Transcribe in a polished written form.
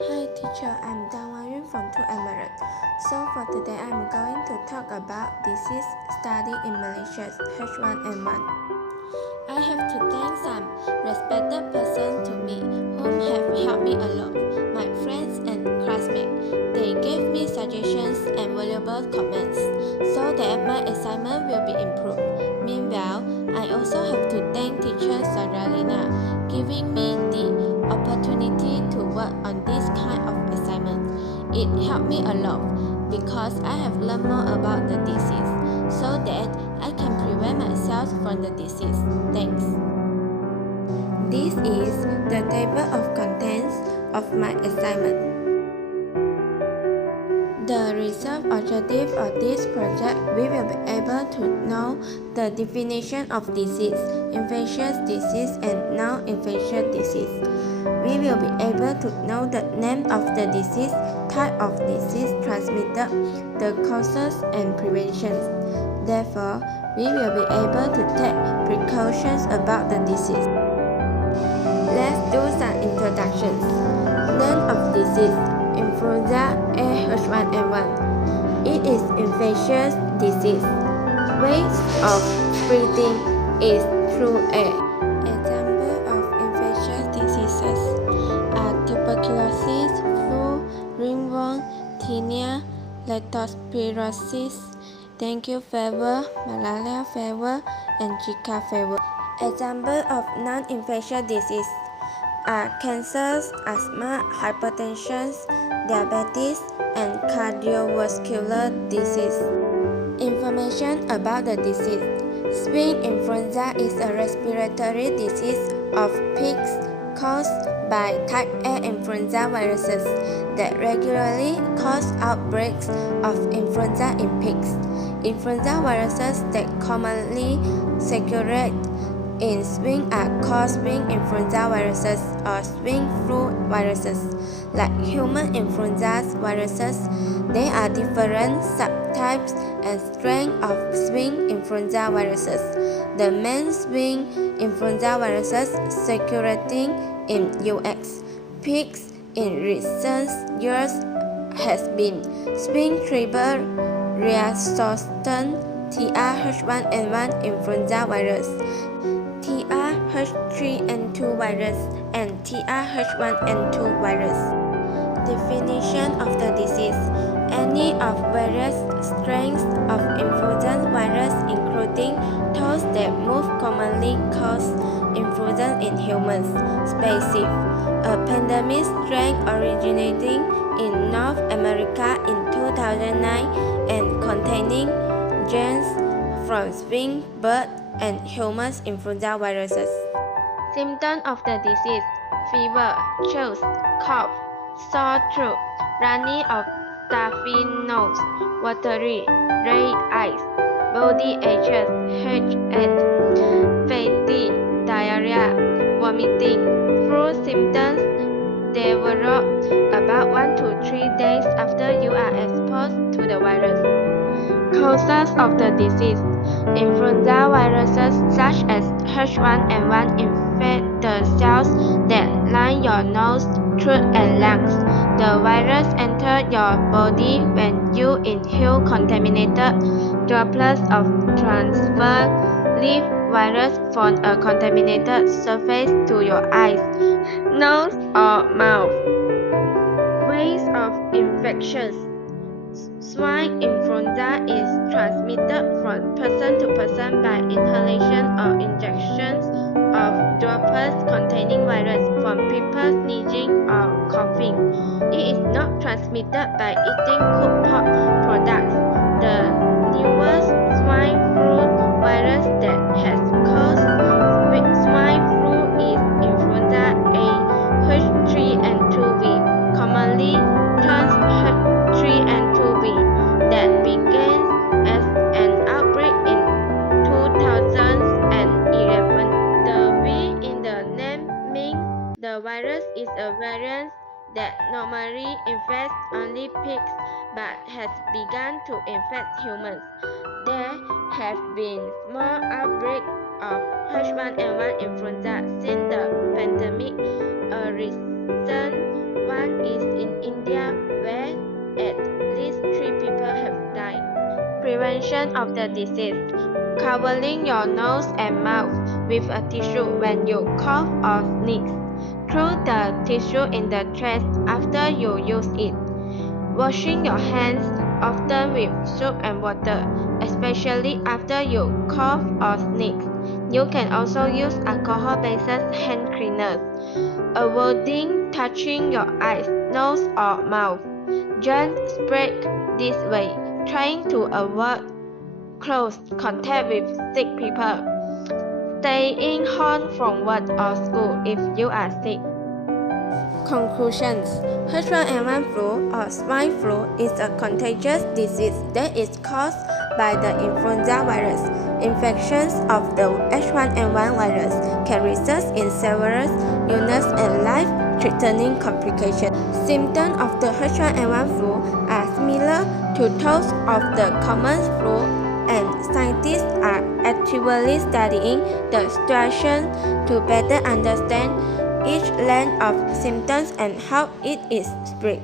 Hi teacher, I'm Dawayun from 2 Emirate. So for today I'm going to talk about disease study in Malaysia H1N1. I have to thank some respected persons to me whom have helped me a lot, my friends and classmates. They gave me suggestions and valuable comments so that my assignment will be improved. Meanwhile, I also have to thank teacher Saralina giving me the opportunity to work on this kind of assignment. It helped me a lot because I have learned more about the disease so that I can prevent myself from the disease. Thanks. This is the table of contents of my assignment. The research objective of this project, we will be able to know the definition of disease, infectious disease and non-infectious disease. We will be able to know the name of the disease, type of disease transmitted, the causes and preventions. Therefore, we will be able to take precautions about the disease. Let's do some introductions. Name of disease. Influenza A H1N1. It is infectious disease. Way of spreading is through air. Examples of infectious diseases are tuberculosis, flu, ringworm, tinea, leptospirosis, dengue fever, malaria fever, and Zika fever. Examples of non-infectious disease are cancers, asthma, hypertension, diabetes, and cardiovascular disease. Information about the disease. Swine influenza is a respiratory disease of pigs caused by type A influenza viruses that regularly cause outbreaks of influenza in pigs. Influenza viruses that commonly circulate in swine are called swine influenza viruses or swine flu viruses. Like human influenza viruses, there are different subtypes and strains of swine influenza viruses. The main swine influenza viruses circulating in US pigs in recent years has been swine fever, rheoston, TRH1N1 influenza virus, TRH3N2 virus, and TRH1N2 virus. Definition of the disease. Any of various strains of influenza virus including those that most commonly cause influenza in humans. Species. A pandemic strain originating in North America in 2009 and containing genes from swine, bird, and human influenza viruses. Symptoms of the disease: fever, chills, cough, sore throat, runny or stuffy nose, watery, red eyes, body aches, headache, fatigue, diarrhea, vomiting. Flu symptoms develop about 1 to 3 days after you are exposed to the virus. Causes of the disease. Influenza viruses such as H1N1 infect the cells that line your nose, throat, and lungs. The virus enters your body when you inhale contaminated droplets of transfer leaf virus from a contaminated surface to your eyes, nose, or mouth. Ways of infections. Swine influenza is transmitted from person to person by inhalation or injections of droplets containing virus from people sneezing or coughing. It is not transmitted by eating cooked pork products. The newest swine flu virus that has caused swine flu is influenza A H3N2V, commonly termed H3N2V, that began as an outbreak in 2011. The V in the name means the virus is a variant that normally infects only pigs but has begun to infect humans. There have been small outbreaks of H1N1 influenza since the pandemic. A recent one is India, where at least 3 people have died. Prevention of the disease: covering your nose and mouth with a tissue when you cough or sneeze. Throw the tissue in the trash after you use it. Washing your hands often with soap and water, especially after you cough or sneeze. You can also use alcohol-based hand cleaners. Avoiding touching your eyes, nose, or mouth. Germs spread this way, trying to avoid close contact with sick people. Staying home from work or school if you are sick. Conclusions: H1N1 flu or swine flu is a contagious disease that is caused by the influenza virus. Infections of the H1N1 virus can result in several illness and life-threatening complications. Symptoms of the H1N1 flu are similar to those of the common flu, and scientists are actively studying the situation to better understand each range of symptoms and how it is spread.